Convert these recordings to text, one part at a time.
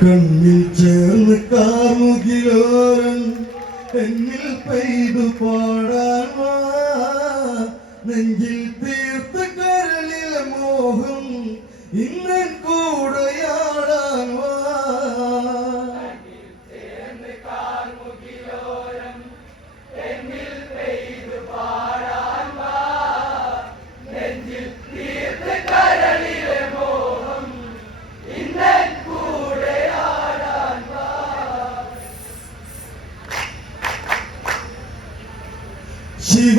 കണ്ണിൽ ചേർന്ന് കാമുകിലോരൻ എന്നിൽ പെയ്തു പാടാൻ നെഞ്ചിൽ തീർത്ത് കരളിലെ മോഹം ഇന്നൻ കൂടെയാടാൻ വാ.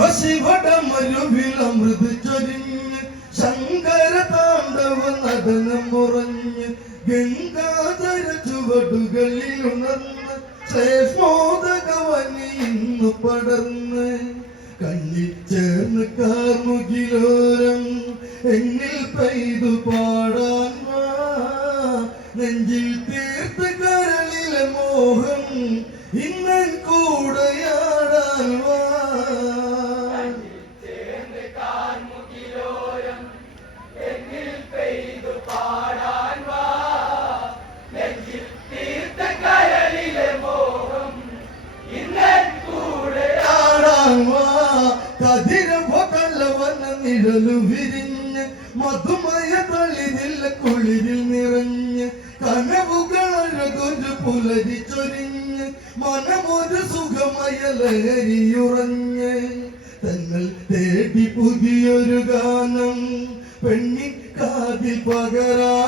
ശിവ ശിവടമരുവിൽ അമൃത് ചൊരിഞ്ഞ് ശങ്കര താണ്ഡവ നടനം മുറഞ്ഞ് ഗംഗാധര ചുവടുകളിൽ ഉണർന്ന് ശ്രേഷ്മോദകവനി നിഴലു വിരിഞ്ഞ് മധുമയ തളിരില്ല കുളിരിൽ നിറഞ്ഞ് കനവുകളഴകൊരു പുലരി ചൊരിഞ്ഞ് മനമൊരു സുഖമയ ലഹരിയുറഞ്ഞ് തങ്ങൾ തേടി പുതിയൊരു ഗാനം പെണ്ണിൻ കാതിൽ പകരാനായി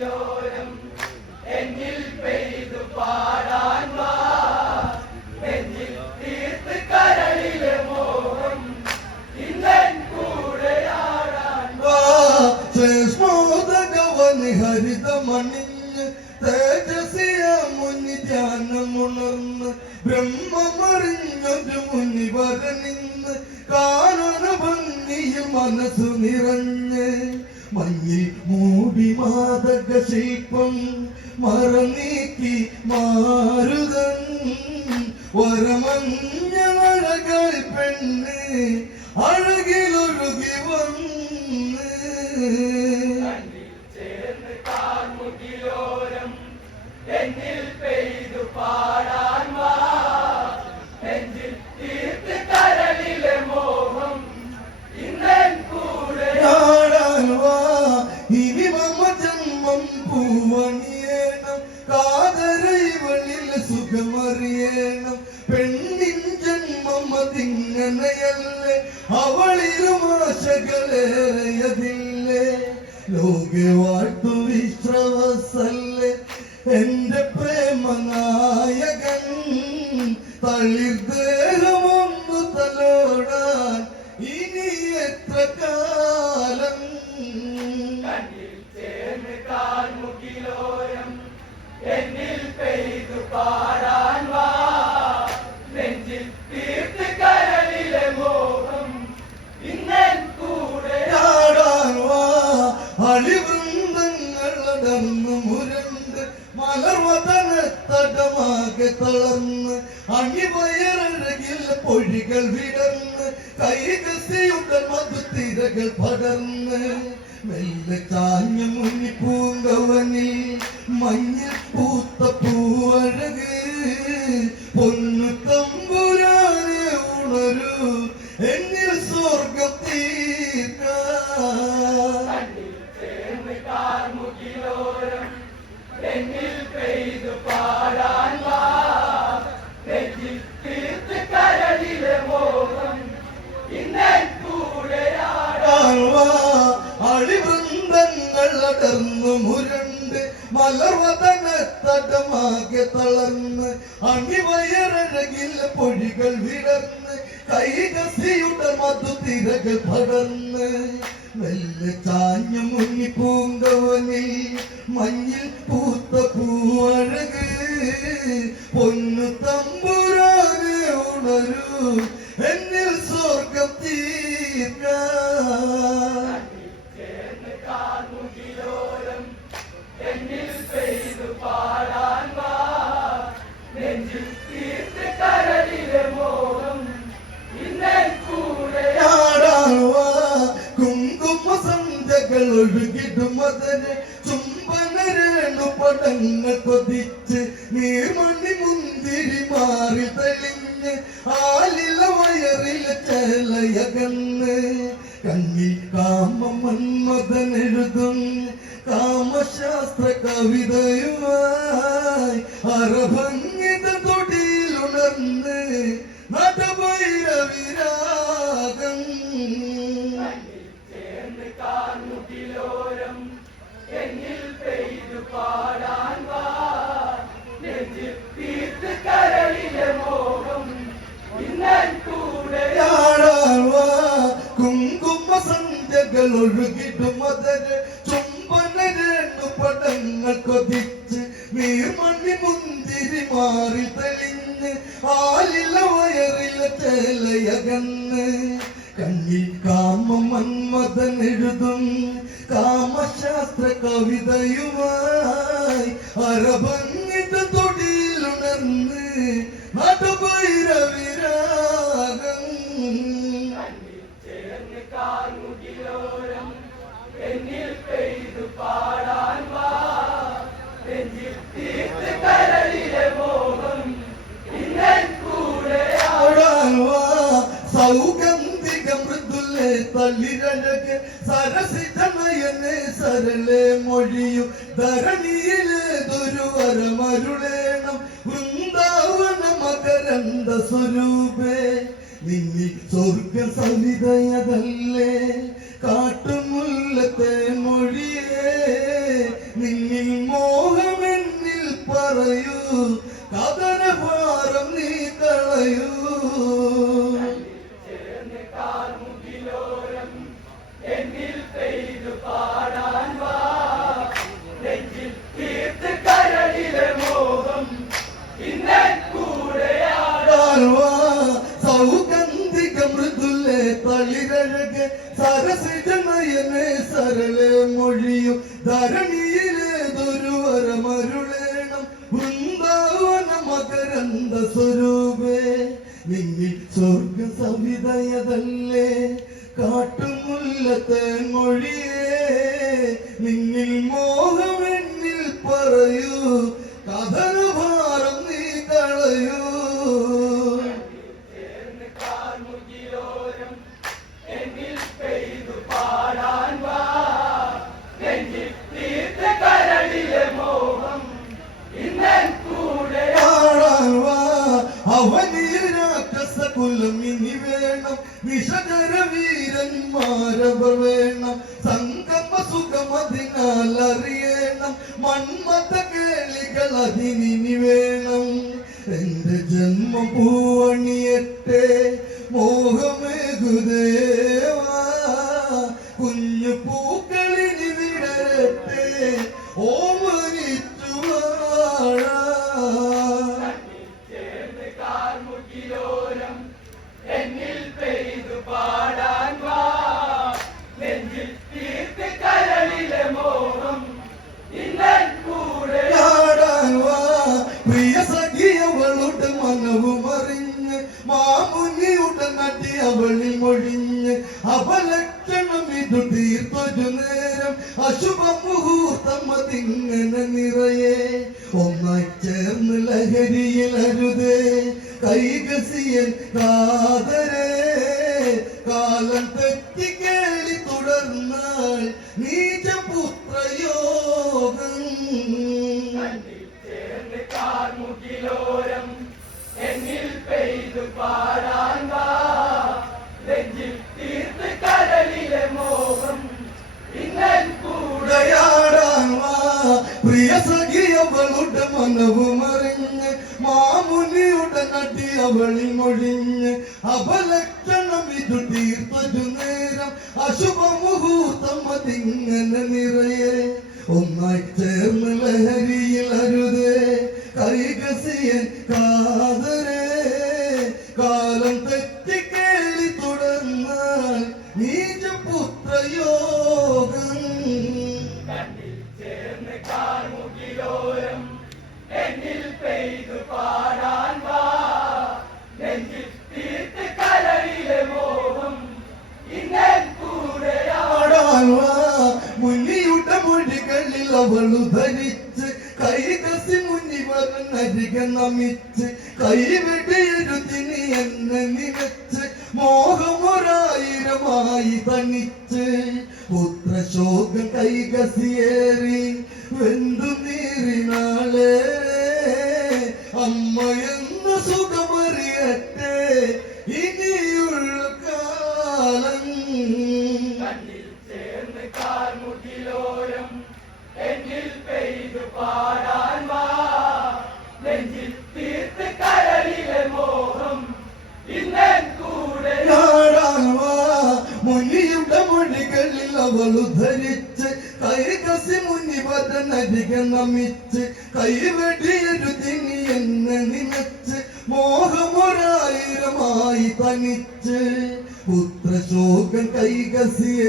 Lord. me. എന്റെ പ്രേമനായകൻ തളിർദേഹമൊന്നു തളർന്ന് അണിവയറഴകിൽ പൊഴികൾ വിടർന്ന് കൈകസിയുടെ മധുത്തിരകൾ പടർന്ന്. മെല്ലെ ചാഞ്ഞ മുന്നി പൂങ്കവനിൽ മഞ്ഞിൽ പൂത്ത പൂവഴക്. പൊന്നു തമ്പുരാനെ ഉണരു എന്നിൽ സ്വർഗം തീർക്കാൻ പെയ്തു പാടാൻ അഴിവൃന്ദങ്ങൾ അടർന്നു മുരണ്ട് മലർവതനത്തടമാകെ തളർന്ന് അണിവയറഴകിൽ പൊഴികൾ വിടർന്ന് കൈകസിയുടെ മധു തിരകൾ പടർന്ന് വെല്ല ചാഞ്ഞ മുങ്ങി പൂങ്കവനിൽ മഞ്ഞിൽ പൂത്ത പൂവഴക് പൊന്നു തമ്പുരാനെ ഉണരൂ എന്നിൽ സ്വർഗത്തീ സന്ധ്യകൾ ഒഴുകിടുമതന് ചുംബനരേണു പടങ്ങൾ കൊതിച്ച് നീർമണി മുന്തിരി മാറി തെളിഞ്ഞ്. ആലില വയറിൽ ചേലയകന്ന് കണ്ണി. കാമ മന്മഥനെഴുതും കാമശാസ്ത്ര കവിതയുമായി. അറഭംഗിത തൊടിയിലുണർന്ന് നടഭൈരവിരാഗം യാഴാവാ കുങ്കുമ സന്ധ്യകൾ ഒഴുകിടുമതര് ചുംബനരേണു സരസിജനയനെ സരളെ. രാക്ഷസകുലം ഇനി വേണം. വിഷകര വീരന്മാരവർ വേണം. സംഗമ സുഖം അതിനാൽ അറിയണം. മന്മത കേളികൾ അതിനി വേണം. എന്റെ ജന്മം പൂവണിയട്ടെ. good day. തുടർന്നാൽ കാലം തെറ്റി കേളി തുടർന്നാൽ നീചപുത്രയോഗം. പാടാൻവാ മുന്നിയുടെ മൊഴികളിൽ അവളു ധരിച്ച് കൈകസി മുന്നി പറഞ്ഞരിക നമിച്ച് കൈവെടിയെഴുതിനി എന്നെ നിനച്ച് മോഹമൊരായിരമായി തനിച്ച് പുത്രശോകം കൈകസിയേറി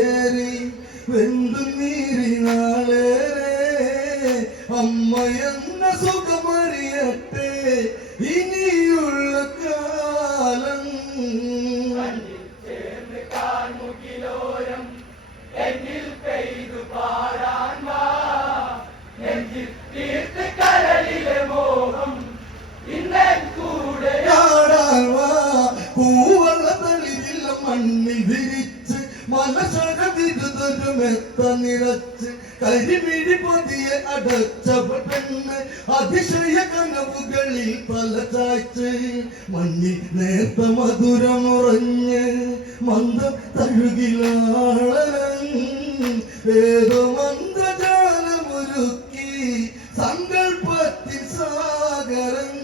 കൈകസിയേറി വെന്തു നാളേറെ അമ്മ എന്ന മണ്ണിൽ നേർത്ത മധുരമുറഞ്ഞ് മന്ദം തഴുകിലാളൻ ഏതോ എന്നിൽ സങ്കൽപ്പത്തിൻ പാടാൻ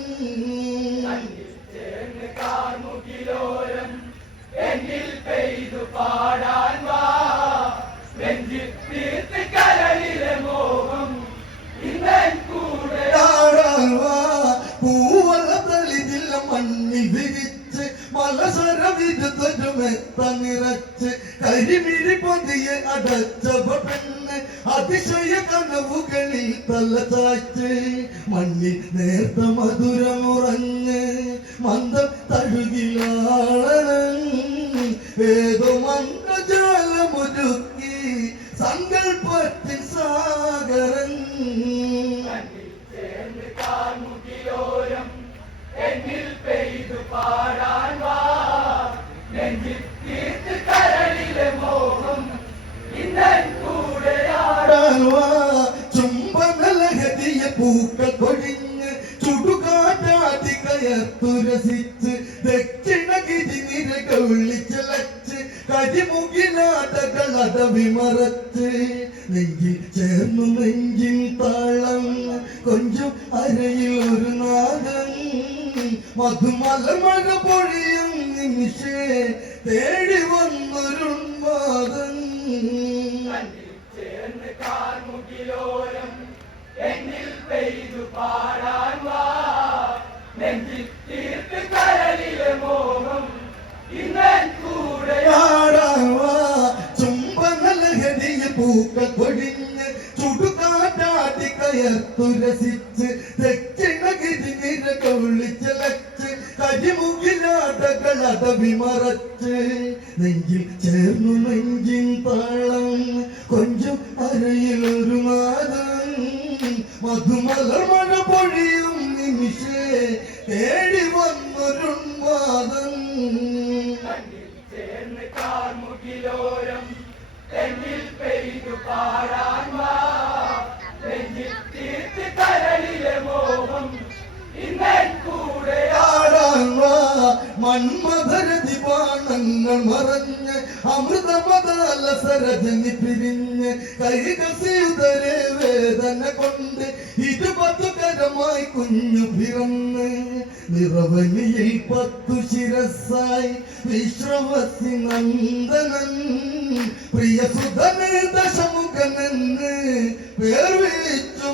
ഞാടാൻവാ വിരിച്ച് മലസര വിരുദ്ധൊരു മെത്ത നിറച്ച് കരിമിഴി പതിയെ അടച്ച പെണ്ണ് അതിശയ കനവുകളിൽ തല ചായ്ച്ച് മണ്ണിൽ നേർത്ത മധുരമുറഞ്ഞ് മന്ദം തഴുകിലാളൻ ഏതോ മന്ത്രജാലമൊരുക്കി കരിമുകിലാടകളട വിമറച്ച് നെഞ്ചിൽ ചേർന്നു നെഞ്ചിൻ താളം. കൊഞ്ചും അരയിൽ ഒരു നാദം മധുമലമഴ പൊഴിയും നിമിഷേ തേടി വന്നൊരുന്മാദം പാടാവാ ചുംബനലഹരിയ പൂക്കൾ കൊഴിഞ്ഞ് ചുടുകാറ്റാടി കയർത്തു രസിച്ച് ദക്ഷിണഗിരി നിരക വിളിച്ചലച്ച് കരിമുകിലാടകളട വിമറച്ച് നെഞ്ചിൽ ചേർന്നു നെഞ്ചിൻ താളം കൈകസിയുതരെ വേദന കൊണ്ട് ഇരുപത്തു കരമായി കുഞ്ഞു പിറന്ന് നിറവലിയിൽ പത്തു ശിരസായി വിശ്രമസി നന്ദനൻ പ്രിയ സുധന് ദശമുഖനെന്ന് പേർ വിളിച്ചു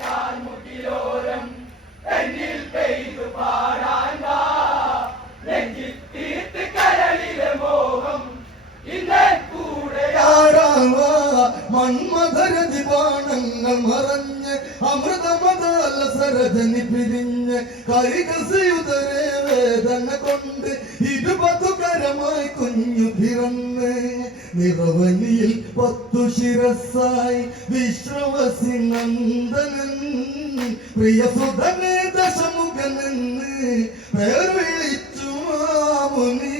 കാൽമുകിലോരം എന്നിൽ പെയ്തു പാടാൻ. കൂടെ ആടാവാ മന്മധരതി ബാണങ്ങൾ മറഞ്ഞ് അമൃതമതാല സരജനി പിരിഞ്ഞ് കൈകസിയുതരെ വേദന കൊണ്ട് ഇരുപതുകരമായി കുഞ്ഞു പിറന്ന് നിറവനിയിൽ പത്തു ശിരസായി വിശ്രവസി നന്ദനൻ പ്രിയ സുധനെ ദശമുഖനെന്ന് പേർ വിളിച്ചു മാമുനി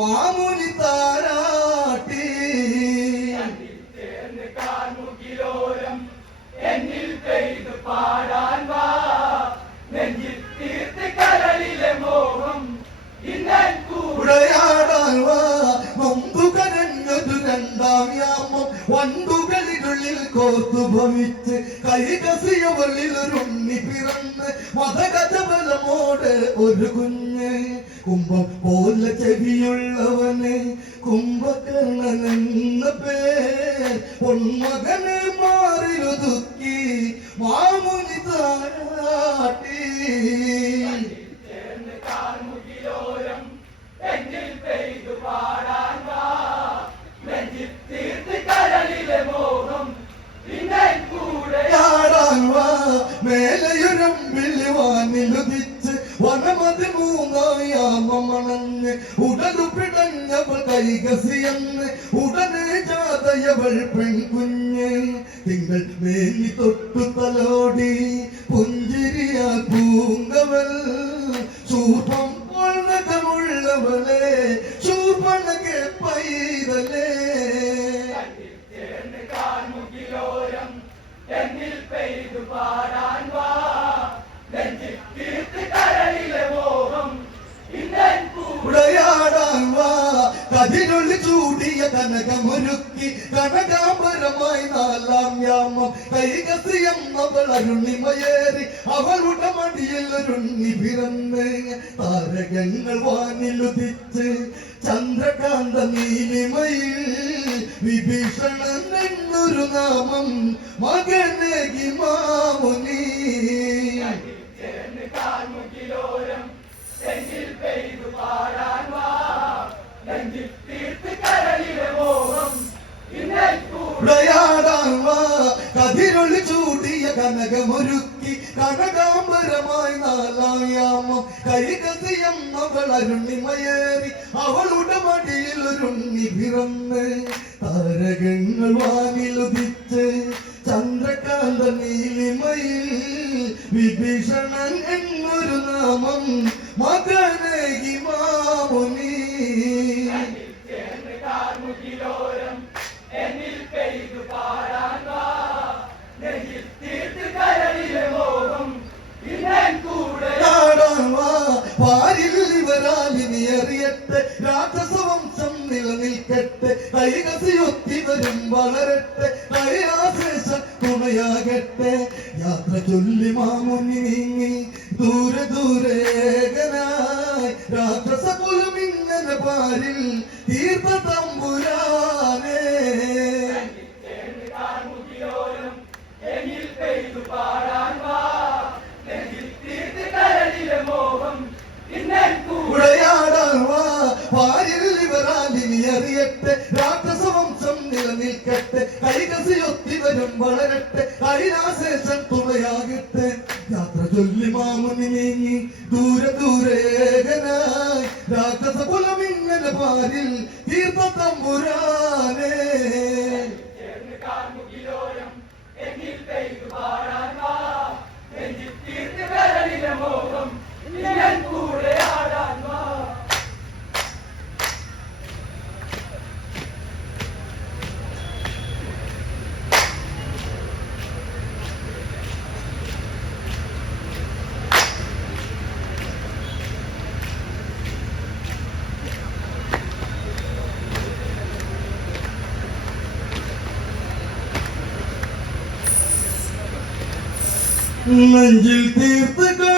മാമുനി താരാട്ടി. എന്നിൽ പെയ്ത് പാടാൻ വാ. നെഞ്ചിൽ തീർത്ത് കരളിലെ മോഹം ഇന്നൻ കൂടയാടാൻ വാ. നൊന്തു കരഞ്ഞൊരു രണ്ടാം യാമം. വണ്ടുകളിരുള്ളിൽ കോർത്തു ഭവിച്ച് കൈകസിയവളിൽ ഒരുണ്ണി പിറന്ന് മതഗജബലമോട് ഒരു കുഞ്ഞ്. കുംഭം പോലെ ചെവിയുള്ളവന് കുംഭകർണൻ എന്ന പേർ. പൊന്മകന് മാറിയൊതുക്കി മാമുനി താരാട്ടി. മേലയുരം വിളിവാനിലുദിച്ച് വനമതി മൂന്നായാമണഞ്ഞ് ഉടലു പിടഞ്ഞവൾ കൈകസിയെന്ന് ഉടനെ ജാതയവൾ പെൺകുഞ്ഞ്. തിങ്കൾ മേലി തൊട്ടു തലോടി. ചന്ദ്രകാന്ത നീലിമയിൽ വിഭീഷണൻ എന്നൊരു നാമം മകനേകി മാമുനി കതിരൊളി ചൂടിയ കനകമൊരുക്കി കനകാംബരമായി നാലായാമം. യാമം കൈകസിയെന്നവൾ അരുണിമയേറി അവളുടെ മടിയിൽ ഒരുണ്ണി പിറന്ന്. താരകങ്ങൾ വാനിലുദിച്ച് ചന്ദ്രകാന്ത നീലിമയിൽ വിഭീഷണൻ എന്നൊരു നാമം മകനേകി മാമുനി. കൈകസിയൊത്തി വരും വളരട്ടെ. നെഞ്ചിൽ തീർത്ത്